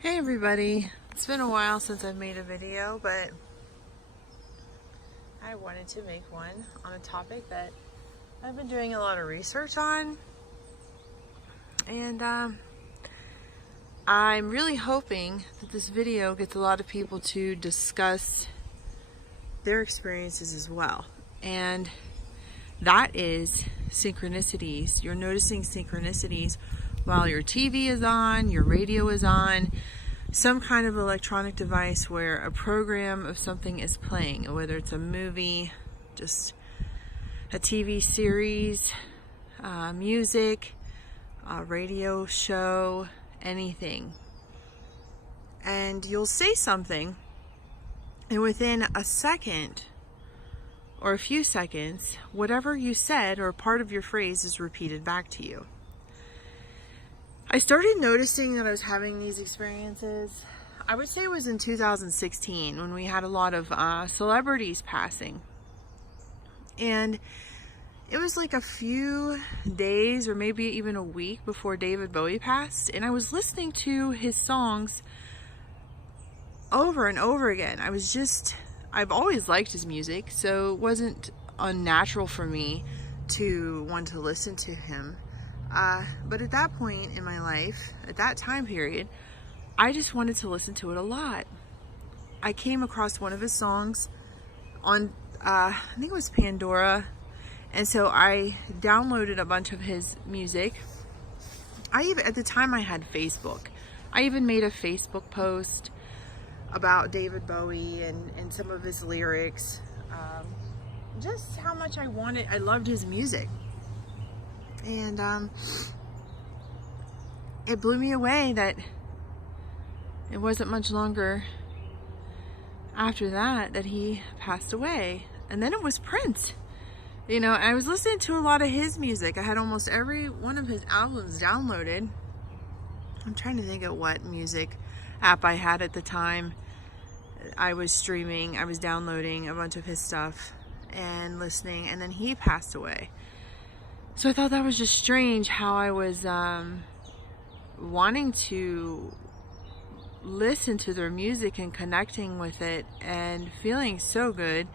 Hey everybody, it's been a while since I've made a video, but I wanted to make one on a topic that I've been doing a lot of research on, and I'm really hoping that this video gets a lot of people to discuss their experiences as well, and that is synchronicities. You're noticing synchronicities while your TV is on, your radio is on, some kind of electronic device where a program of something is playing, whether it's a movie, just a TV series, music, a radio show, anything. And you'll say something, and within a second or a few seconds, whatever you said or part of your phrase is repeated back to you. I started noticing that I was having these experiences, I would say it was in 2016 when we had a lot of celebrities passing. And it was like a few days or maybe even a week before David Bowie passed, and I was listening to his songs over and over again. I've always liked his music, so it wasn't unnatural for me to want to listen to him. But at that point in my life, at that time period, I just wanted to listen to it a lot. I came across one of his songs on, I think it was Pandora, and so I downloaded a bunch of his music. At the time I had Facebook. I even made a Facebook post about David Bowie and some of his lyrics, just how much I loved his music. And it blew me away that it wasn't much longer after that he passed away. And then it was Prince. You know, I was listening to a lot of his music. I had almost every one of his albums downloaded. I'm trying to think of what music app I had at the time. I was streaming, I was downloading a bunch of his stuff and listening, and then he passed away. So I thought that was just strange how I was wanting to listen to their music and connecting with it and feeling so good.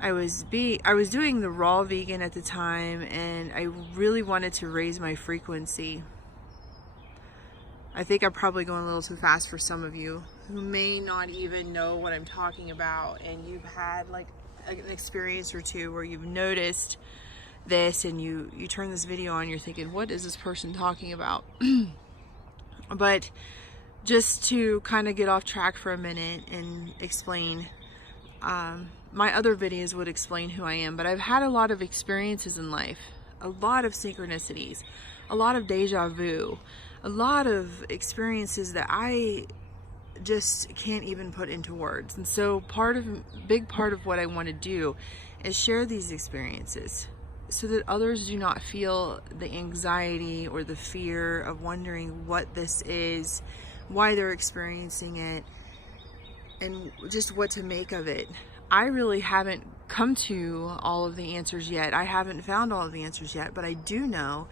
I was doing the raw vegan at the time, and I really wanted to raise my frequency. I think I'm probably going a little too fast for some of you who may not even know what I'm talking about, and you've had like an experience or two where you've noticed this and you turn this video on, you're thinking, what is this person talking about? But just to kind of get off track for a minute and explain, my other videos would explain who I am, but I've had a lot of experiences in life, a lot of synchronicities, a lot of deja vu, a lot of experiences that I just can't even put into words. And so big part of what I want to do is share these experiences so that others do not feel the anxiety or the fear of wondering what this is, why they're experiencing it, and just what to make of it. I really haven't come to all of the answers yet. I haven't found all of the answers yet, but I do know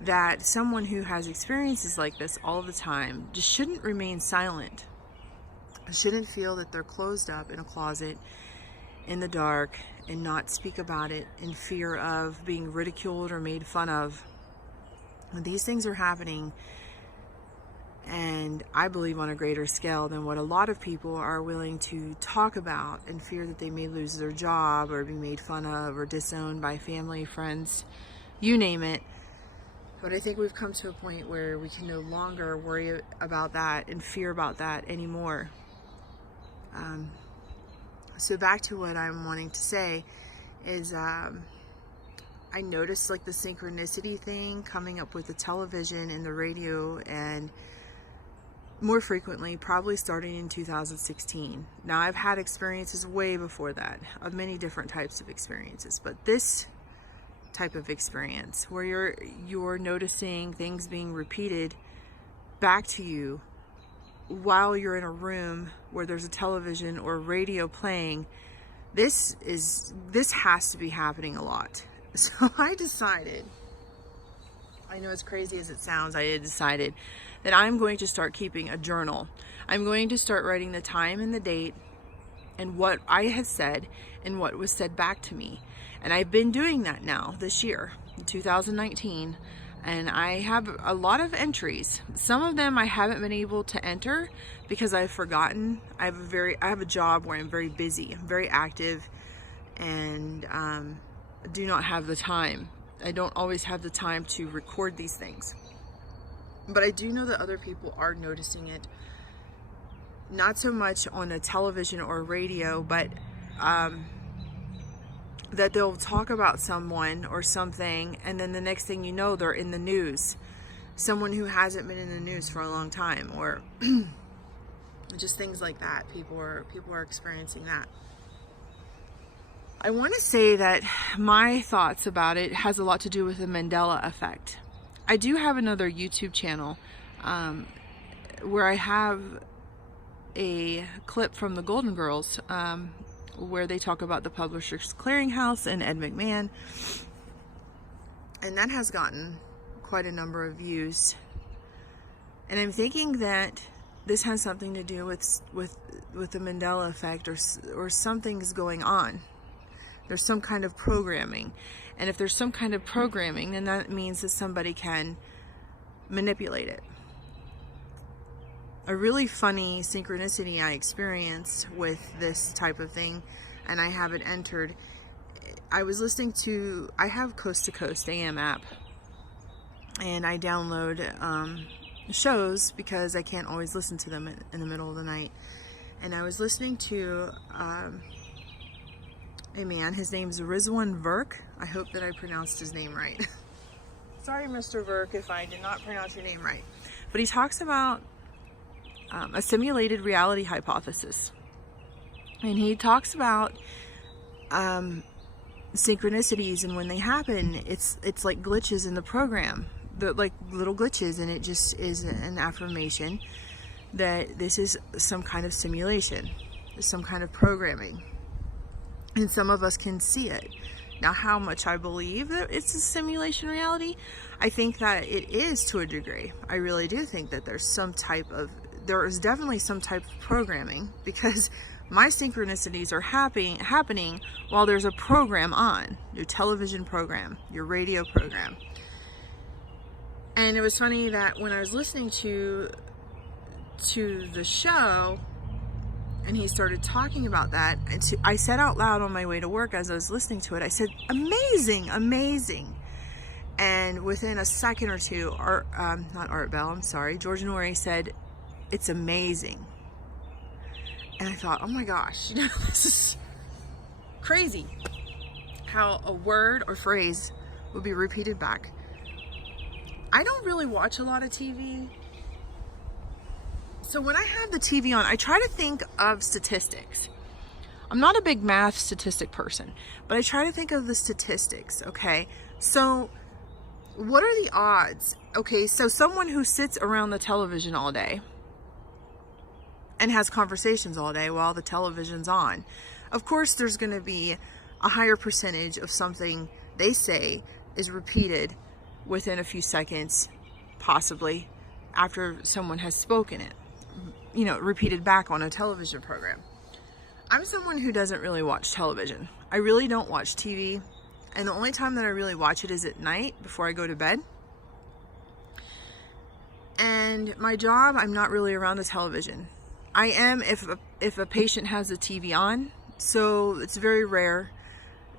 that someone who has experiences like this all the time just shouldn't remain silent. Shouldn't feel that they're closed up in a closet in the dark and not speak about it in fear of being ridiculed or made fun of. When these things are happening, and I believe on a greater scale than what a lot of people are willing to talk about, in fear that they may lose their job or be made fun of or disowned by family, friends, you name it. But I think we've come to a point where we can no longer worry about that and fear about that anymore. So back to what I'm wanting to say is I noticed like the synchronicity thing coming up with the television and the radio, and more frequently probably starting in 2016. Now I've had experiences way before that of many different types of experiences, but this type of experience where you're noticing things being repeated back to you while you're in a room where there's a television or radio playing, this has to be happening a lot. So I decided, I know as crazy as it sounds, I decided that I'm going to start keeping a journal. I'm going to start writing the time and the date and what I had said and what was said back to me. And I've been doing that now this year, 2019, and I have a lot of entries. Some of them I haven't been able to enter because I've forgotten. I have a job where I'm very busy, I'm very active, and do not have the time. I don't always have the time to record these things. But I do know that other people are noticing it. Not so much on a television or radio, but that they'll talk about someone or something, and then the next thing you know, they're in the news. Someone who hasn't been in the news for a long time, or just things like that. People are experiencing that. I want to say that my thoughts about it has a lot to do with the Mandela effect. I do have another YouTube channel where I have a clip from the Golden Girls where they talk about the Publishers Clearinghouse and Ed McMahon, and that has gotten quite a number of views. And I'm thinking that this has something to do with the Mandela effect, or something's going on. There's some kind of programming, and if there's some kind of programming, then that means that somebody can manipulate it. A really funny synchronicity I experienced with this type of thing, and I have it entered. I was listening to, I have Coast to Coast AM app, and I download shows because I can't always listen to them in the middle of the night. And I was listening to a man, his name's Rizwan Burke. I hope that I pronounced his name right. Sorry, Mr. Burke, if I did not pronounce your name right. But he talks about a simulated reality hypothesis. And he talks about synchronicities, and when they happen, it's like glitches in the program. Like little glitches, and it just is an affirmation that this is some kind of simulation, some kind of programming. And some of us can see it. Now, how much I believe that it's a simulation reality, I think that it is to a degree. I really do think that there is definitely some type of programming, because my synchronicities are happening while there's a program on, your television program, your radio program. And it was funny that when I was listening to the show, and he started talking about that, and I said out loud on my way to work as I was listening to it, I said, amazing, amazing. And within a second or two, George Norrie said, it's amazing. And I thought, oh my gosh, this is crazy how a word or phrase will be repeated back. I don't really watch a lot of TV. So when I have the TV on, I try to think of statistics. I'm not a big math statistic person, but I try to think of the statistics, okay? So what are the odds? Okay, so someone who sits around the television all day and has conversations all day while the television's on, of course there's going to be a higher percentage of something they say is repeated within a few seconds, possibly after someone has spoken it, repeated back on a television program. I'm someone who doesn't really watch television. I really don't watch TV, and the only time that I really watch it is at night before I go to bed. And my job, I'm not really around the television. I am if a patient has a TV on, so it's very rare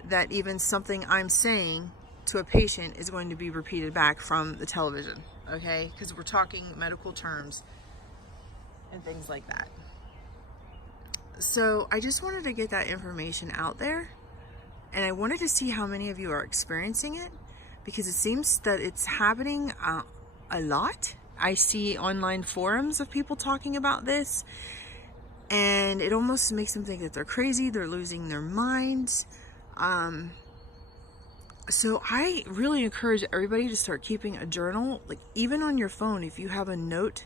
that even something I'm saying to a patient is going to be repeated back from the television, okay? Because we're talking medical terms and things like that. So I just wanted to get that information out there, and I wanted to see how many of you are experiencing it, because it seems that it's happening a lot. I see online forums of people talking about this, and it almost makes them think that they're crazy, they're losing their minds. So I really encourage everybody to start keeping a journal, like even on your phone. If you have a note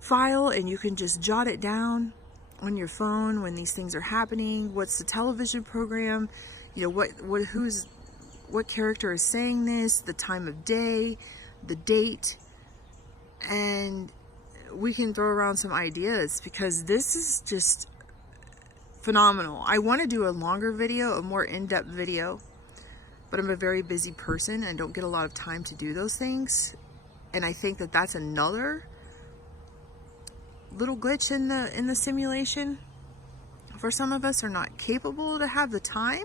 file and you can just jot it down on your phone when these things are happening. What's the television program? What character is saying this? The time of day, the date, and we can throw around some ideas, because this is just phenomenal. I want to do a longer video, a more in-depth video, but I'm a very busy person and don't get a lot of time to do those things. And I think that that's another little glitch in the simulation. For some of us are not capable to have the time.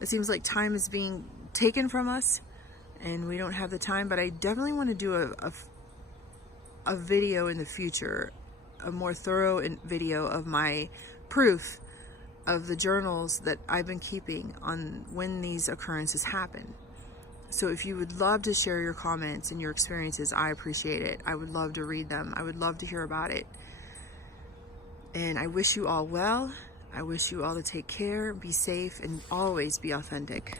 It seems like time is being taken from us and we don't have the time, but I definitely want to do a video in the future, a more thorough video of my proof of the journals that I've been keeping on when these occurrences happen. So if you would love to share your comments and your experiences, I appreciate it. I would love to read them. I would love to hear about it. And I wish you all well. I wish you all to take care, be safe, and always be authentic.